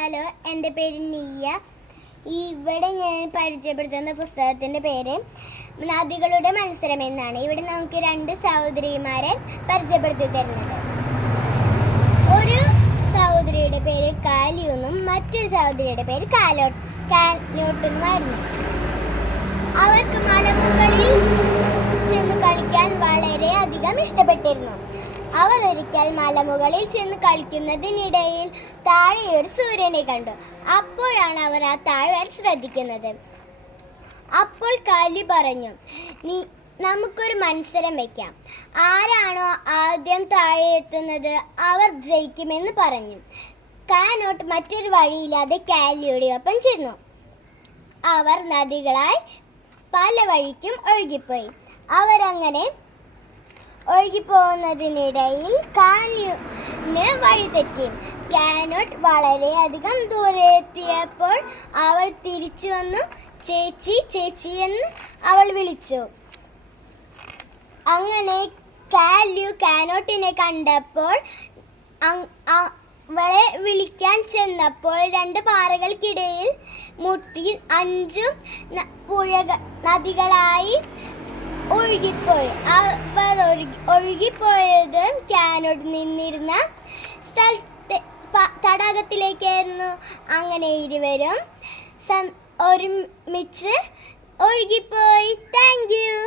Hello, എൻ്റെ പേര് നിയ. ഇവിടെ ഞാൻ പരിചയപ്പെടുത്തുന്ന പുസ്തകത്തിൻ്റെ പേര് നദികളുടെ മത്സരം എന്നാണ്. ഇവിടെ നമുക്ക് രണ്ട് സഹോദരിമാരെ പരിചയപ്പെടുത്തി തരുന്നുണ്ട്. ഒരു സഹോദരിയുടെ പേര് കാലിയെന്നും മറ്റൊരു സഹോദരിയുടെ പേര് കാനോട്ടെന്നുമായിരുന്നു. അവർക്ക് മലമുകളിൽ ചെന്ന് കളിക്കാൻ വളരെയധികം ഇഷ്ടപ്പെട്ടിരുന്നു. അവർ ഒരിക്കൽ മലമുകളിൽ ചെന്ന് കളിക്കുന്നതിനിടയിൽ താഴെ ഒരു സൂര്യനെ കണ്ടു. അപ്പോഴാണ് അവർ ആ താഴ്വര ശ്രദ്ധിക്കുന്നത്. അപ്പോൾ കാലി പറഞ്ഞു, നമുക്കൊരു മത്സരം വയ്ക്കാം. ആരാണോ ആദ്യം താഴെ എത്തുന്നത് അവർ ജയിക്കുമെന്ന് പറഞ്ഞു. കാനോട്ട് മറ്റൊരു വഴിയില്ലാതെ കാലിയുടെ ഒപ്പം ചെന്നു. അവർ നദികളായി പല വഴിക്കും ഒഴുകിപ്പോയി. അവരങ്ങനെ ഒഴുകിപ്പോകുന്നതിനിടയിൽ കാലിന് വഴി തെറ്റി. കാനോട്ട് വളരെയധികം ദൂരെ എത്തിയപ്പോൾ അവൾ തിരിച്ചു വന്നു ചേച്ചി ചേച്ചി എന്ന് അവൾ വിളിച്ചു. അങ്ങനെ കാനോട്ടിനെ കണ്ടപ്പോൾ അവളെ വിളിക്കാൻ ചെന്നപ്പോൾ രണ്ട് പാറകൾക്കിടയിൽ മുട്ടി 5 നദികളായി ഒഴുകിപ്പോയി. അവർ ഒഴുകിപ്പോയത് കാനോട്ട് നിന്നിരുന്ന തടാകത്തിലേക്കായിരുന്നു. അങ്ങനെ ഇരുവരും ഒരുമിച്ച് ഒഴുകിപ്പോയി. Thank you.